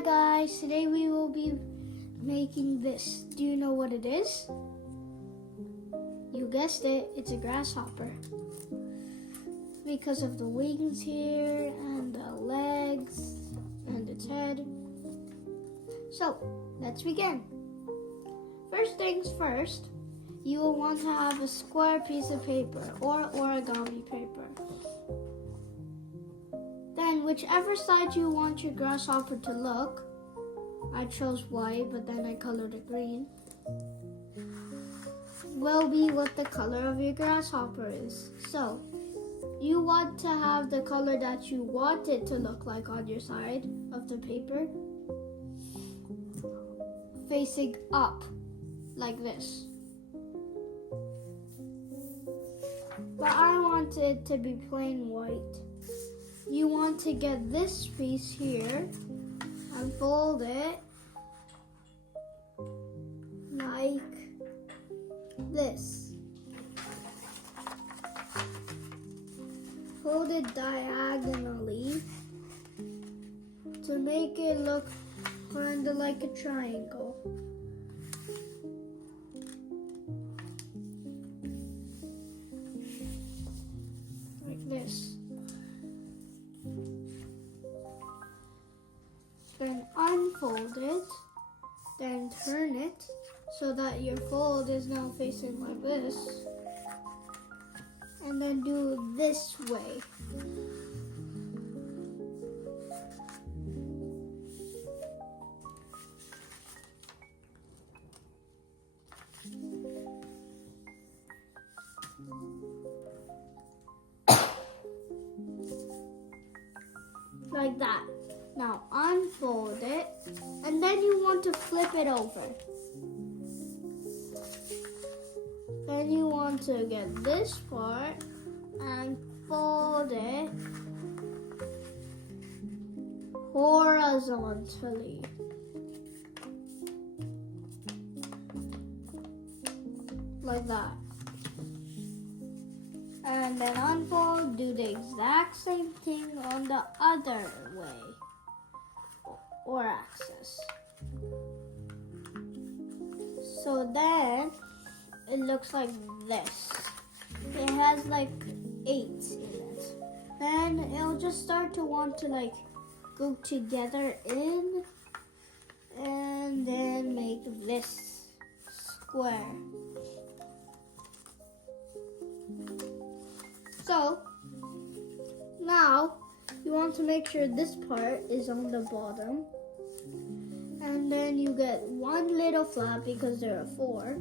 Hi guys, today we will be making this. Do you know what it is? You guessed it, it's a grasshopper. Because of the wings here and the legs and its head. So, let's begin. First things first, you will want to have a square piece of paper or origami paper. Then whichever side you want your grasshopper to look, I chose white but then I colored it green, will be what the color of your grasshopper is. So, you want to have the color that you want it to look like on your side of the paper, facing up, like this. But I want it to be plain white. You want to get this piece here and fold it like this. Fold it diagonally to make it look kind of like a triangle. Like this. Then unfold it, then turn it so that your fold is now facing like this, and then do this way. Like that. Now unfold it, and then you want to flip it over. Then you want to get this part and fold it horizontally. Like that. And then unfold, do the exact same thing on the other way. Or axis. So then it looks like this. It has like 8 in it. Then it'll just start to want to like go together in and then make this square. So now you want to make sure this part is on the bottom. And then you get one little flap because there are 4.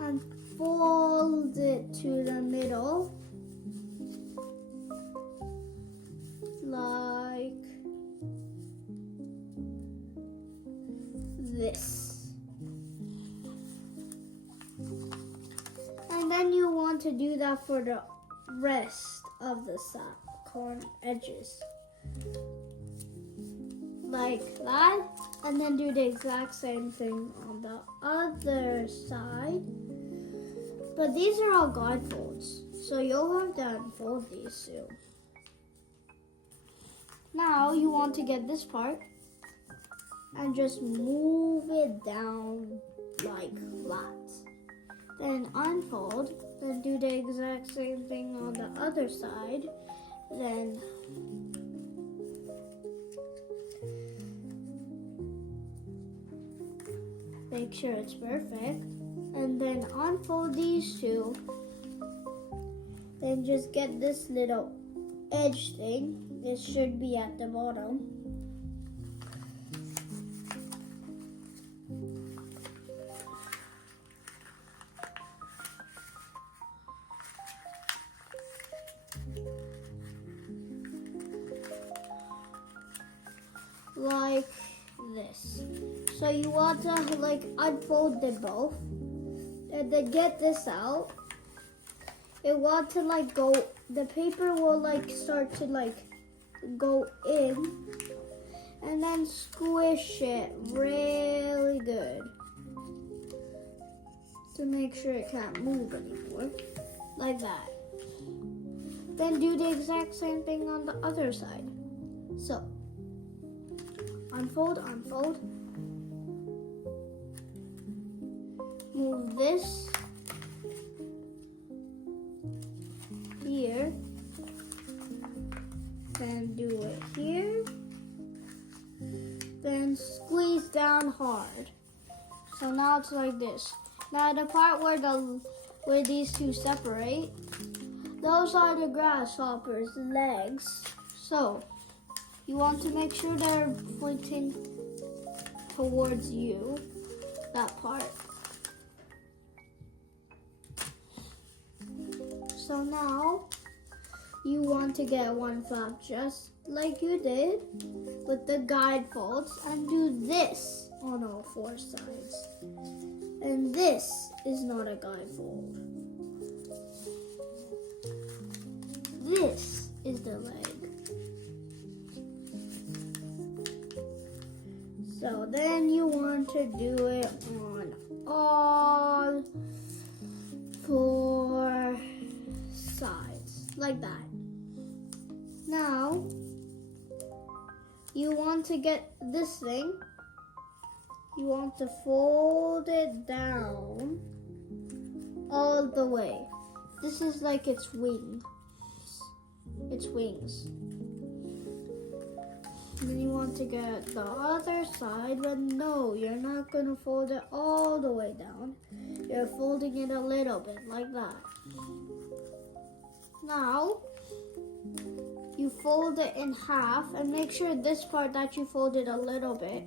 And fold it to the middle. Like this. And then you want to do that for the rest of the corn edges. Like that, and then do the exact same thing on the other side. But these are all guide folds, so you'll have to unfold these soon. Now you want to get this part and just move it down like that. Then unfold, then do the exact same thing on the other side. Then make sure it's perfect, and then unfold these two. Then just get this little edge thing. It should be at the bottom. Like this. So you want to like unfold them both and then get this out. It want to like go, the paper will like start to like go in and then squish it really good to make sure it can't move anymore. Like that. Then do the exact same thing on the other side. So unfold, unfold. Move this here, then do it here, then squeeze down hard. So now it's like this. Now the part where these two separate, those are the grasshopper's legs. So you want to make sure they're pointing towards you, that part. So now you want to get one flap just like you did with the guide folds and do this on all four sides. And this is not a guide fold. This is the leg. So then you want to do it on all four sides, like that. Now, you want to get this thing, you want to fold it down all the way. This is like its wings. Its wings. And then you want to get the other side, but no, you're not going to fold it all the way down. You're folding it a little bit, like that. Now, you fold it in half and make sure this part that you folded a little bit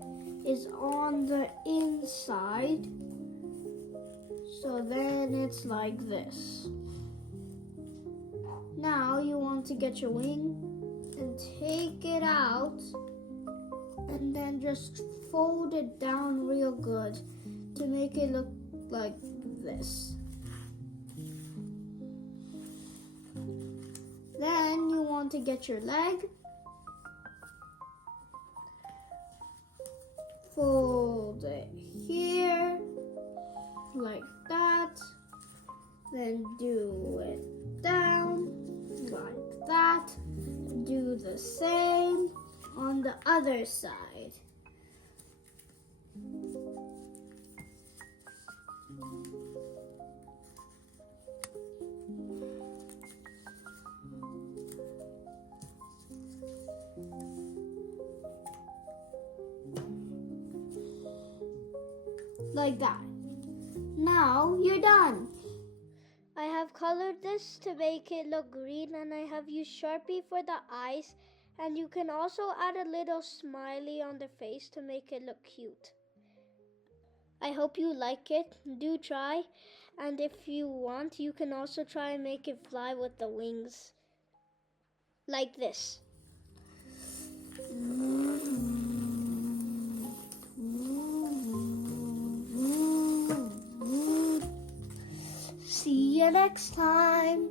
is on the inside. So then it's like this. Now you want to get your wing and take it out and then just fold it down real good to make it look like this. Then you want to get your leg, fold it here like that, then do it down like that. Do the same on the other side. Like that. Now you're done. I have colored this to make it look green, and I have used Sharpie for the eyes, and you can also add a little smiley on the face to make it look cute. I hope you like it. Do try, and if you want, you can also try and make it fly with the wings. Like this. See you next time.